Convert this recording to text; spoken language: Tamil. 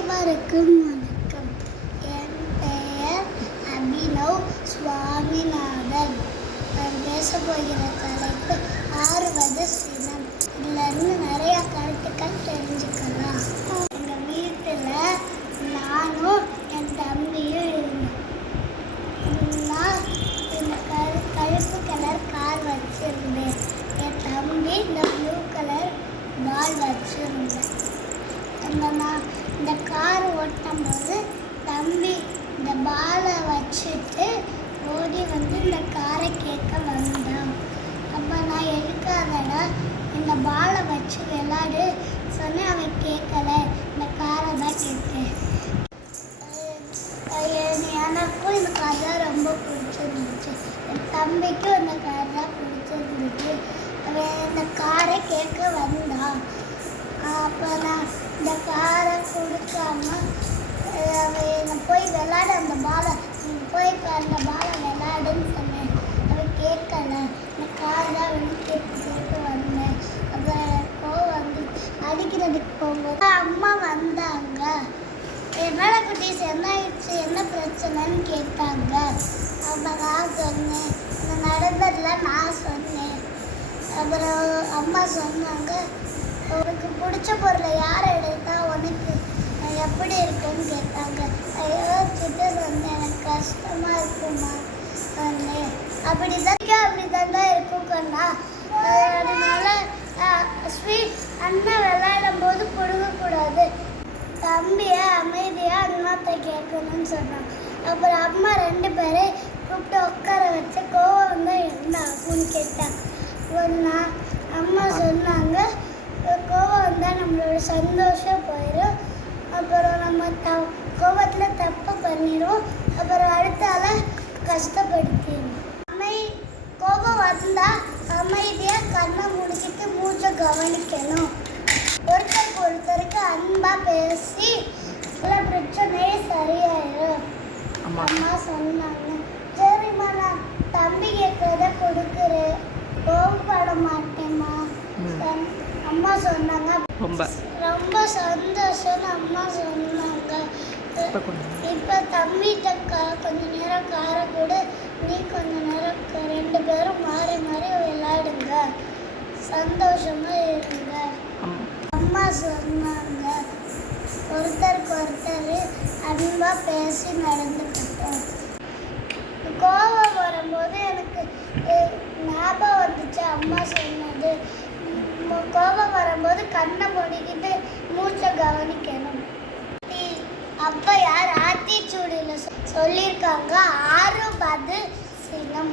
அனைவருக்கும் வணக்கம். என் பெயர் அபினவ் சுவாமிநாதன். நான் பேசப்போகிற தலைப்பு 6வது சினம். இதிலிருந்து நிறைய கருத்துக்கள் தெரிஞ்சுக்கலாம். எங்கள் வீட்டில் நானும் என் தம்பியும் இருந்தோம். நான் இந்த கருப்பு கலர் கார் வச்சுருந்தேன். என் தம்பி இந்த ப்ளூ கலர் பால் வச்சுருந்தேன். நான் இந்த கார் ஓட்டும் போது தம்பி இந்த பாலை வச்சுட்டு ஓடி வந்து இந்த காரை கேட்க வந்தான். அப்போ நான் எடுக்காதடா, இந்த பாலை வச்சு விளையாடு சொன்னேன். அவன் கேட்கல, இந்த காரை தான் கேட்டேன். எனக்கும் இந்த கார் தான் ரொம்ப பிடிச்சிருந்துச்சு. என் தம்பிக்கும் இந்த கார் தான் பிடிச்சிருந்துச்சு. அவன் இந்த காரை கேட்க வந்தான். அப்போ நான் இந்த காரை கொடுக்காம அவன் போய் விளையாட, அந்த பாலை போய் அந்த பாலை விளையாடுன்னு சொன்னேன். அவன் கேட்கல, இந்த காரை தான் வந்து கேட்டு வந்தேன். அப்போ கோவம் வந்து அடிக்கிறதுக்கு போகும்போது அம்மா வந்தாங்க. என்னோட குட்டீஸ் என்ன ஆயிடுச்சு, என்ன பிரச்சனைன்னு கேட்டாங்க. அப்போ நான் சொன்னேன், இந்த நடந்ததில் நான் சொன்னேன். அப்புறம் அம்மா சொன்னாங்க, உனக்கு பிடிச்ச பொருளை யார் எடுத்தா உனக்கு எப்படி இருக்குன்னு கேட்டாங்க. யோசிச்சுட்டு சொன்னேன், எனக்கு கஷ்டமாக இருக்குமா சொன்னேன். அப்படி தான் இருக்கும் கண்ணா. அதனால ஸ்வீட் அண்ணன் விளையாடும் போது கொடுக்கக்கூடாது, தம்பியை அமைதியாக அண்ணாத்தை கேட்கணும்னு சொன்னாங்க. அப்புறம் அம்மா 2 பேரை கூப்பிட்டு உட்கார வச்சு கோவம் தான் என்ன ஆகும்னு கேட்டாங்க. அம்மா சொன்னாங்க, கோவம் வந்தால் நம்மளோட சந்தோஷம் போயிடும். அப்புறம் நம்ம கோவத்தில் தப்பு பண்ணிடும். அப்புறம் அடுத்தால கஷ்டப்படுத்திடும். கோபம் வந்தால் அமைதியாக கண்ணை முடிக்கிட்டு மூச்சை கவனிக்கணும். ஒருத்தருக்கு அன்பாக பேசி எல்லா பிரச்சனையும் சரியாயிடும். அம்மா சொன்னாங்க. சரிம்மா, நான் தம்பி கேட்கறத கொடுக்குறேன், கோவப்பட மாட்டேம்மா அம்மா சொன்னாங்க. ரொம்ப சந்தோஷம்னு அம்மா சொன்னாங்க. இப்போ தம்பிகிட்ட கொஞ்ச நேரம் காரை கூட, நீ கொஞ்ச நேரம் 2 பேரும் மாறி மாறி விளையாடுங்க, சந்தோஷமா இருங்க அம்மா சொன்னாங்க. ஒருத்தருக்கு ஒருத்தர் அன்பா பேசி நடந்துக்கிட்டோம். கோவம் வரும்போது எனக்கு ஞாபகம் வந்துச்சு அம்மா சொன்னது. கோபம் வரும்போது கண்ணை மூடிக்கிட்டு மூச்சை கவனிக்கணும். அப்போ யார் ஆத்திச்சூடியில் சொல்லியிருக்காங்க 6வது சினம்.